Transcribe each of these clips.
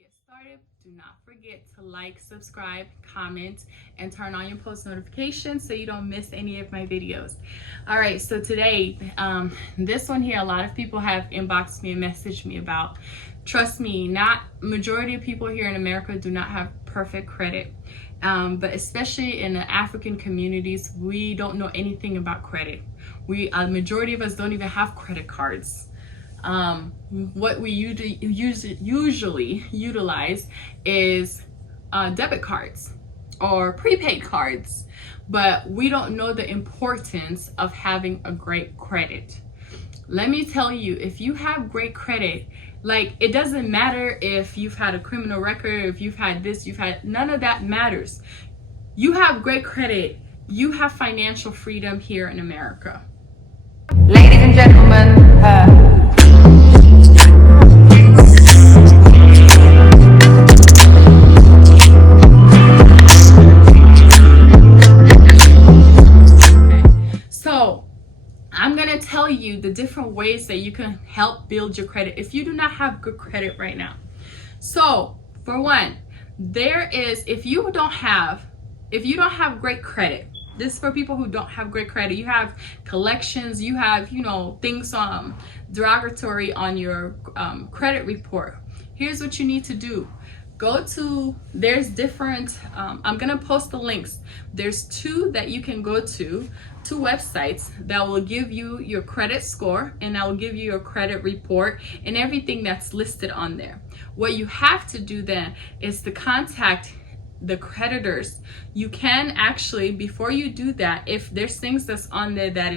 get started, do not forget to like, subscribe, comment, and turn on your post notifications so you don't miss any of my videos. All right, so today, this one here, a lot of people have inboxed me and messaged me about. Trust me, not majority of people here in America do not have perfect credit. But especially in the African communities, we don't know anything about credit. Majority of us don't even have credit cards. What we usually utilize is debit cards or prepaid cards, but we don't know the importance of having a great credit. Let me tell you, if you have great credit, like, it doesn't matter if you've had a criminal record, if you've had this, none of that matters. You have great credit, you have financial freedom here in America. Ladies and gentlemen, So I'm gonna tell you the different ways that you can help build your credit if you do not have good credit right now. So for one, if you don't have great credit, this is for people who don't have great credit. You have collections, you have, things derogatory on your credit report. Here's what you need to do. There's different, I'm gonna post the links. There's two that you can go to, two websites that will give you your credit score and that will give you your credit report and everything that's listed on there. What you have to do then is to contact the creditors. You can actually, before you do that, if there's things that's on there that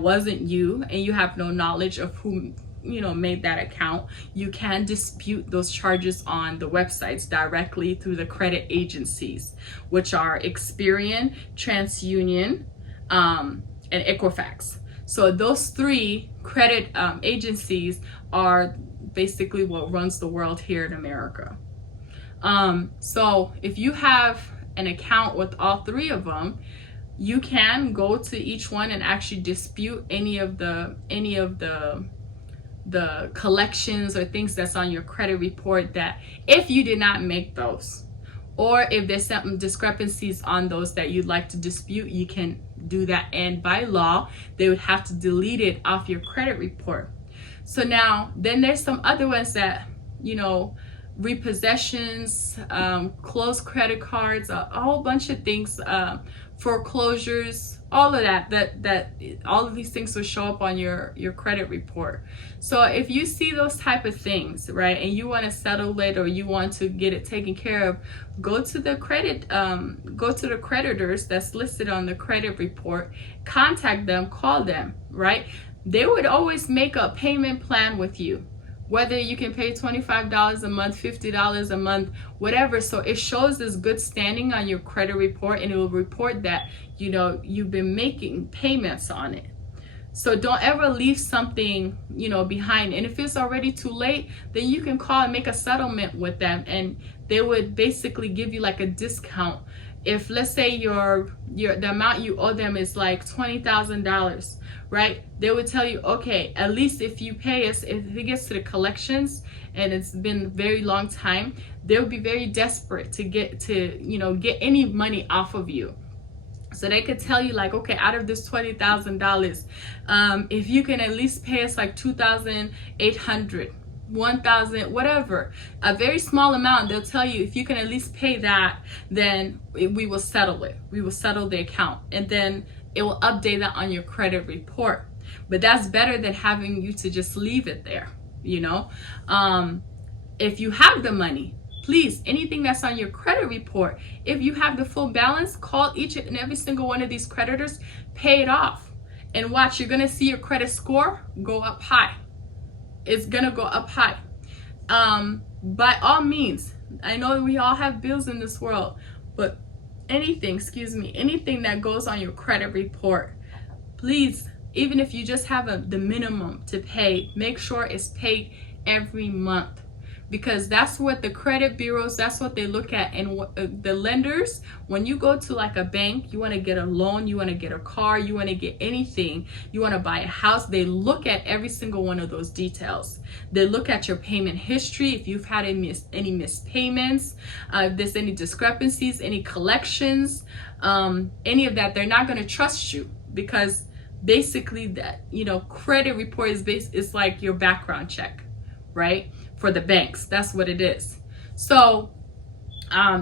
wasn't you and you have no knowledge of who made that account, you can dispute those charges on the websites directly through the credit agencies, which are EXPERIAN, TRANSUNION, and EQUIFAX. So those three credit agencies are basically what runs the world here in America. So if you have an account with all three of them, you can go to each one and actually dispute any of the collections or things that's on your credit report, that if you did not make those, or if there's some discrepancies on those that you'd like to dispute, you can do that. And by law, they would have to delete it off your credit report. So now, then there's some other ones that, repossessions, closed credit cards, a whole bunch of things, foreclosures, all of that all of these things will show up on your credit report. So if you see those type of things, right, and you want to settle it or you want to get it taken care of, go to the creditors that's listed on the credit report, contact them, call them, right? They would always make a payment plan with you, whether you can pay $25 a month, $50 a month, whatever. So it shows this good standing on your credit report, and it will report that, you've been making payments on it. So don't ever leave something, behind. And if it's already too late, then you can call and make a settlement with them, and they would basically give you like a discount. If, let's say, the amount you owe them is like $20,000, right? They would tell you, okay, at least if you pay us, if it gets to the collections and it's been a very long time, they'll be very desperate to get any money off of you. So they could tell you, like, okay, out of this $20,000, if you can at least pay us like $2,800, $1,000, whatever, a very small amount, they'll tell you, if you can at least pay that, then we will settle it. We will settle the account, and then it will update that on your credit report. But that's better than having you to just leave it there, If you have the money, please, anything that's on your credit report, if you have the full balance, call each and every single one of these creditors, pay it off, and watch, you're gonna see your credit score go up high. It's gonna go up high. By all means, I know we all have bills in this world, but anything that goes on your credit report, please, even if you just have the minimum to pay, make sure it's paid every month. because that's what the credit bureaus, that's what they look at. And the lenders, when you go to like a bank, you want to get a loan, you want to get a car, you want to get anything, you want to buy a house, they look at every single one of those details. They look at your payment history, if you've had any missed payments, if there's any discrepancies, any collections, any of that. They're not going to trust you, because basically that, you know, credit report is like your background check, right? For the banks, that's what it is. So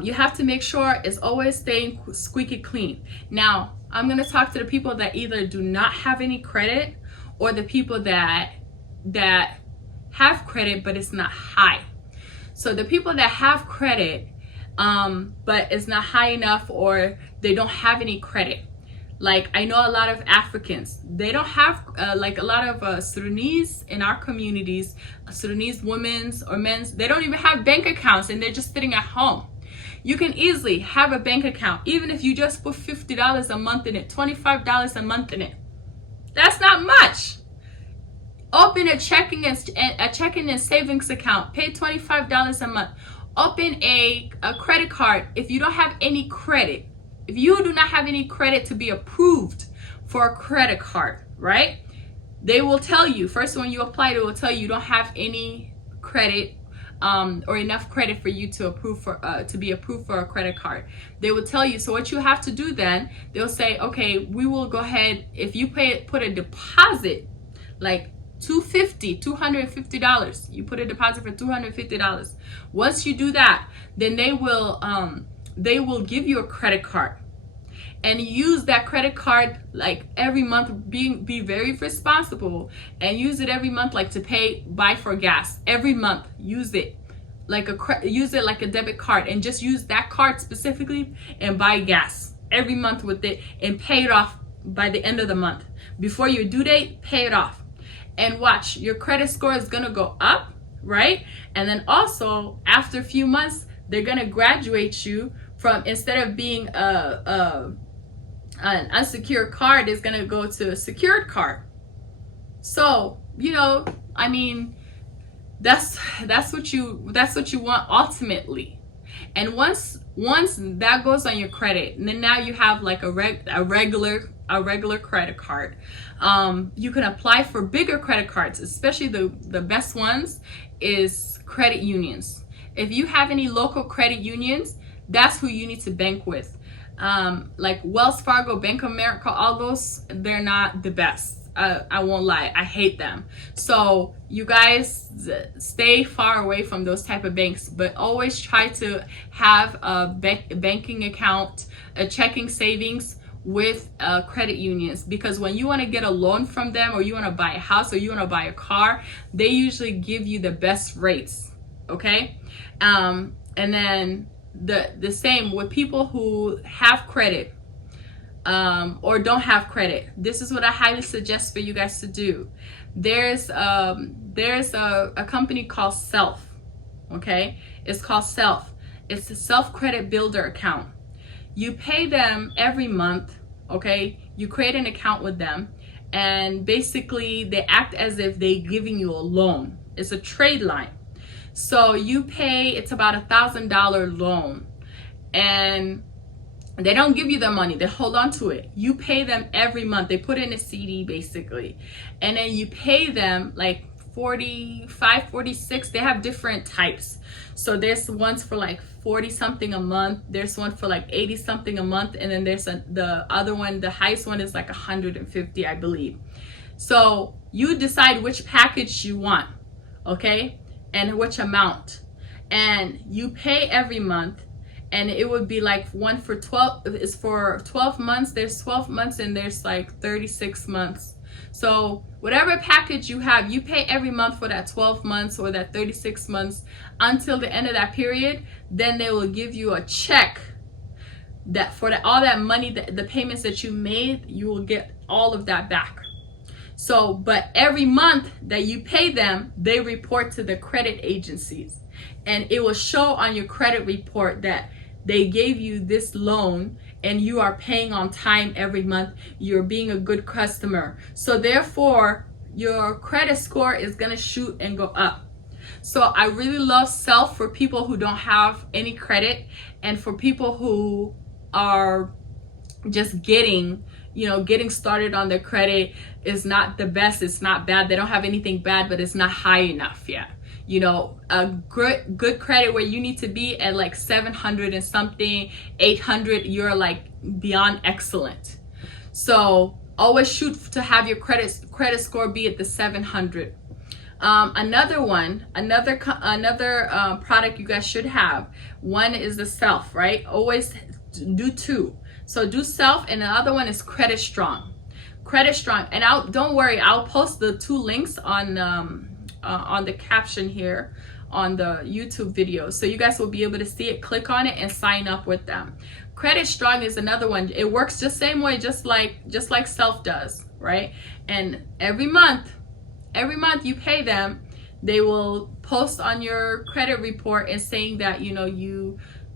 you have to make sure it's always staying squeaky clean. Now I'm going to talk to the people that either do not have any credit, or the people that have credit but it's not high. So the people that have credit but it's not high enough, or they don't have any credit. Like, I know a lot of Africans, they don't have, like a lot of Sudanese in our communities, Sudanese women's or men's, they don't even have bank accounts, and they're just sitting at home. You can easily have a bank account, even if you just put $50 a month in it, $25 a month in it. That's not much. Open a checking and savings account, pay $25 a month. Open a credit card if you don't have any credit. If you do not have any credit to be approved for a credit card, right? They will tell you, first when you apply, they will tell you don't have any credit or enough credit for you to be approved for a credit card. They will tell you. So what you have to do then, they'll say, okay, we will go ahead, if you put a deposit like $250, you put a deposit for $250. Once you do that, then they will give you a credit card, and use that credit card like every month. Be very responsible and use it every month, like to buy for gas every month. Use it like a debit card, and just use that card specifically and buy gas every month with it, and pay it off by the end of the month. Before your due date, pay it off, and watch, your credit score is gonna go up, right? And then also after a few months, they're gonna graduate you from, instead of being an unsecured card, is gonna go to a secured card. So, you know, I mean, that's what you want ultimately. And once that goes on your credit, and then now you have like a regular credit card, you can apply for bigger credit cards. Especially the best ones is credit unions. If you have any local credit unions, that's who you need to bank with. Like Wells Fargo, Bank of America, all those, they're not the best. I won't lie, I hate them. So you guys stay far away from those type of banks, but always try to have a banking account, a checking savings with credit unions, because when you want to get a loan from them, or you want to buy a house, or you want to buy a car, they usually give you the best rates. Okay. And then the same with people who have credit or don't have credit. This is what I highly suggest for you guys to do. There's a company called Self. Okay, it's called Self. It's a self credit builder account. You pay them every month. Okay, you create an account with them, and basically they act as if they're giving you a loan. It's a trade line. So you pay, it's about $1,000 loan, and they don't give you the money, they hold on to it. You pay them every month. They put in a CD basically, and then you pay them like 45, 46. They have different types. So there's ones for like 40 something a month, there's one for like 80 something a month, and then there's the other one, the highest one is like 150, I believe. So you decide which package you want, okay, and which amount, and you pay every month. And it would be like one for 12, is for 12 months. There's 12 months and there's like 36 months. So whatever package you have, you pay every month for that 12 months or that 36 months until the end of that period. Then they will give you a check that for all that money, the payments that you made, you will get all of that back. So, but every month that you pay them, they report to the credit agencies, and it will show on your credit report that they gave you this loan and you are paying on time every month. You're being a good customer. So therefore, your credit score is going to shoot and go up. So I really love Self for people who don't have any credit, and for people who are just getting started on their credit. Is not the best, it's not bad, they don't have anything bad, but it's not high enough yet. A good credit where you need to be at like 700 and something, 800, you're like beyond excellent. So always shoot to have your credit score be at the 700. Another product you guys should have. One is the Self, right? Always do two. So do Self, and the other one is Credit Strong. Credit Strong, and don't worry, I'll post the two links on the caption here on the YouTube video, so you guys will be able to see it. Click on it and sign up with them. Credit Strong is another one. It works the same way, just like Self does, right? And every month you pay them, they will post on your credit report and saying that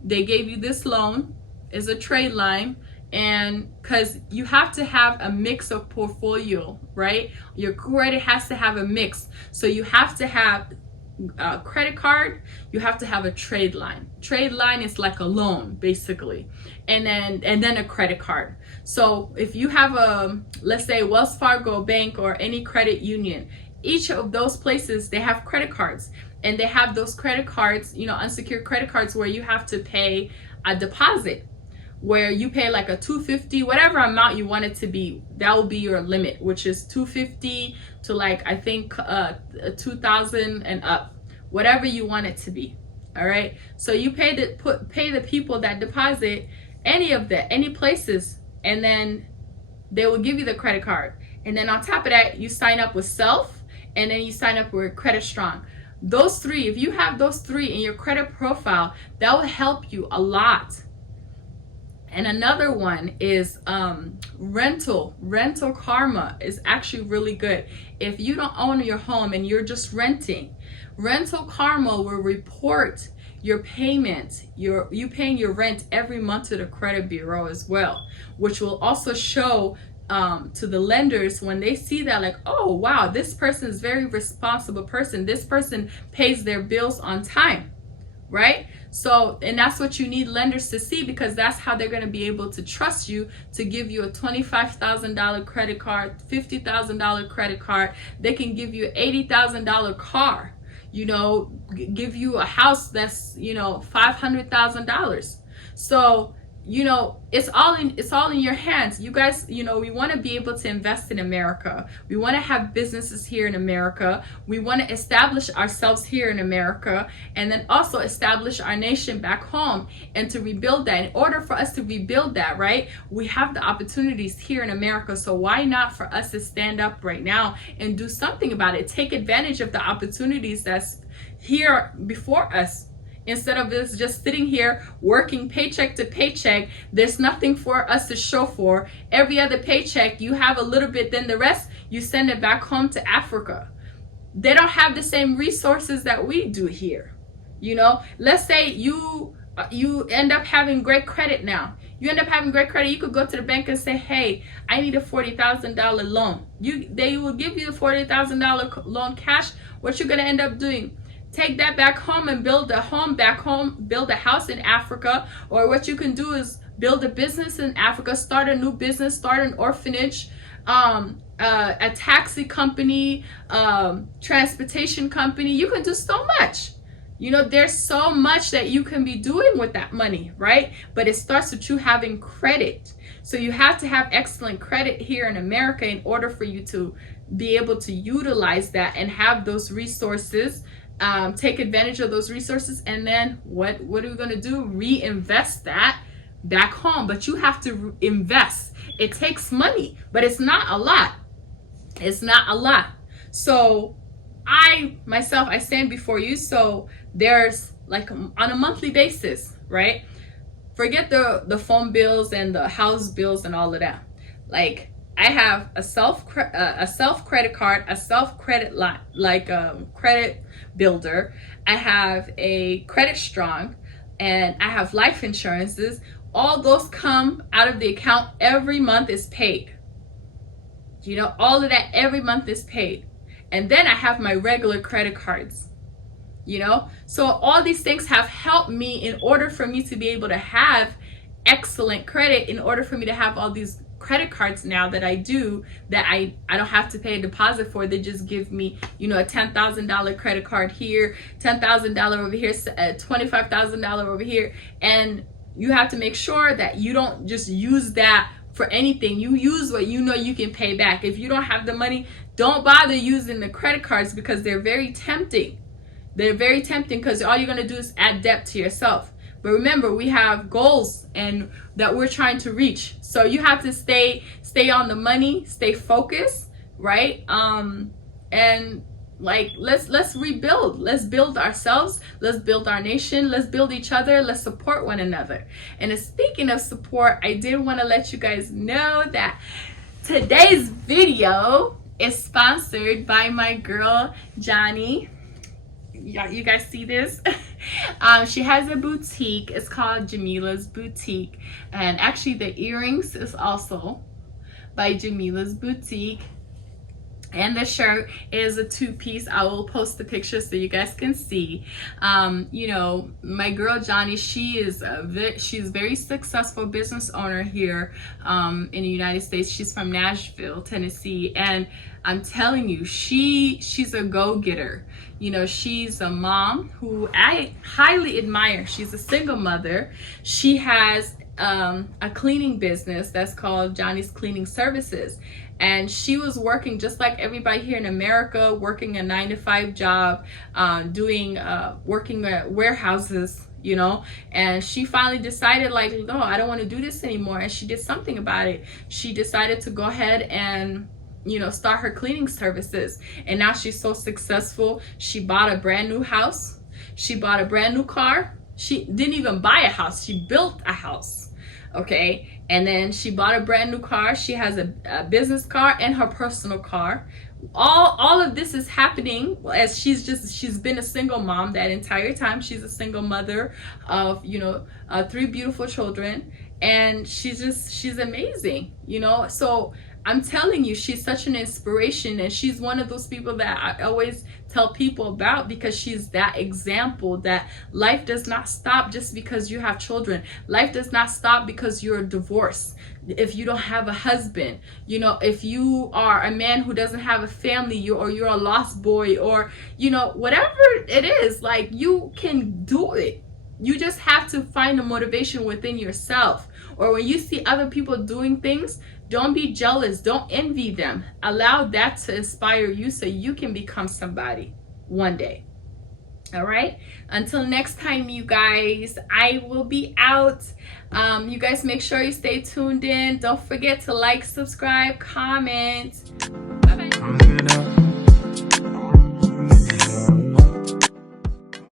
they gave you this loan is a trade line. And because you have to have a mix of portfolio, right? Your credit has to have a mix. So you have to have a credit card, you have to have a trade line. Trade line is like a loan basically, and then a credit card. So if you have let's say Wells Fargo Bank or any credit union, each of those places, they have credit cards, and they have those credit cards, unsecured credit cards, where you have to pay a deposit, where you pay like a $250, whatever amount you want it to be. That will be your limit, which is $250 to like, I think $2,000 and up, whatever you want it to be. All right, so you pay the people that deposit any places, and then they will give you the credit card. And then on top of that, you sign up with Self, and then you sign up with Credit Strong. Those three, if you have those three in your credit profile, that will help you a lot. And another one is rental karma is actually really good. If you don't own your home and you're just renting, rental karma will report your payment, you paying your rent every month to the credit bureau as well, which will also show to the lenders when they see that, like, oh wow, this person is very responsible person, this person pays their bills on time, right? So, and that's what you need lenders to see, because that's how they're going to be able to trust you to give you a $25,000 credit card, $50,000 credit card. They can give you $80,000 car, give you a house that's $500,000. So it's all in your hands. You guys, we want to be able to invest in America. We want to have businesses here in America. We want to establish ourselves here in America, and then also establish our nation back home, and to rebuild that. In order for us to rebuild that, right, we have the opportunities here in America. So why not for us to stand up right now and do something about it? Take advantage of the opportunities that's here before us. Instead of us just sitting here working paycheck to paycheck, there's nothing for us to show for. Every other paycheck, you have a little bit, then the rest, you send it back home to Africa. They don't have the same resources that we do here. Let's say you end up having great credit now. You end up having great credit, you could go to the bank and say, hey, I need a $40,000 loan. They will give you the $40,000 loan cash. What you're going to end up doing? Take that back home and build a home back home, build a house in Africa. Or what you can do is build a business in Africa, start a new business, start an orphanage, a taxi company, transportation company. You can do so much. There's so much that you can be doing with that money, right? But it starts with you having credit. So you have to have excellent credit here in America in order for you to be able to utilize that and have those resources. Take advantage of those resources, and then what are we going to do? Reinvest that back home. But you have to invest. It takes money, but it's not a lot. It's not a lot. So I stand before you. So there's like on a monthly basis, right? Forget the phone bills and the house bills and all of that. Like, I have a self credit card, a self credit line, like credit builder. I have a Credit Strong, and I have life insurances. All those come out of the account. Every month is paid. All of that every month is paid. And then I have my regular credit cards. you know. So all these things have helped me in order for me to be able to have excellent credit, in order for me to have all these credit cards now that I do, that I don't have to pay a deposit for. They just give me, you know, a $10,000 credit card here, $10,000 over here, $25,000 over here. And you have to make sure that you don't just use that for anything. You use what you know you can pay back. If you don't have the money, don't bother using the credit cards, because they're very tempting. They're very tempting because all you're going to do is add debt to yourself. But remember, we have goals and that we're trying to reach. So you have to stay on the money, stay focused, right? And like, let's rebuild. Let's build ourselves. Let's build our nation. Let's build each other. Let's support one another. And speaking of support, I did want to let you guys know that today's video is sponsored by my girl, Johnny. You guys see this? She has a boutique. It's called Jamila's Boutique. And actually the earrings is also by Jamila's Boutique. And the shirt is a two-piece. I will post the picture so you guys can see. You know, my girl Johnny, she's very successful business owner here in the United States. She's from Nashville, Tennessee, and I'm telling you, she's a go-getter. You know, she's a mom who I highly admire. She's a single mother. She has a cleaning business that's called Johnny's Cleaning Services. And she was working just like everybody here in America, working a 9-to-5 job, working at warehouses, you know. And she finally decided, like, no, I don't want to do this anymore. And she did something about it. She decided to go ahead and, you know, start her cleaning services. And now she's so successful. She bought a brand new house. She bought a brand new car. She didn't even buy a house. She built a house. Okay, and then she bought a brand new car. She has a business car and her personal car. All of this is happening as she's been a single mom that entire time. She's a single mother of, you know, 3 beautiful children, and she's amazing, you know. So I'm telling you, she's such an inspiration, and she's one of those people that I always tell people about, because she's that example that life does not stop just because you have children. Life does not stop because you're divorced. If you don't have a husband, you know, if you are a man who doesn't have a family, or you're a lost boy, or, you know, whatever it is, like, you can do it. You just have to find the motivation within yourself. Or when you see other people doing things, don't be jealous. Don't envy them. Allow that to inspire you so you can become somebody one day. All right. Until next time, you guys, I will be out. You guys make sure you stay tuned in. Don't forget to like, subscribe, comment. Bye-bye.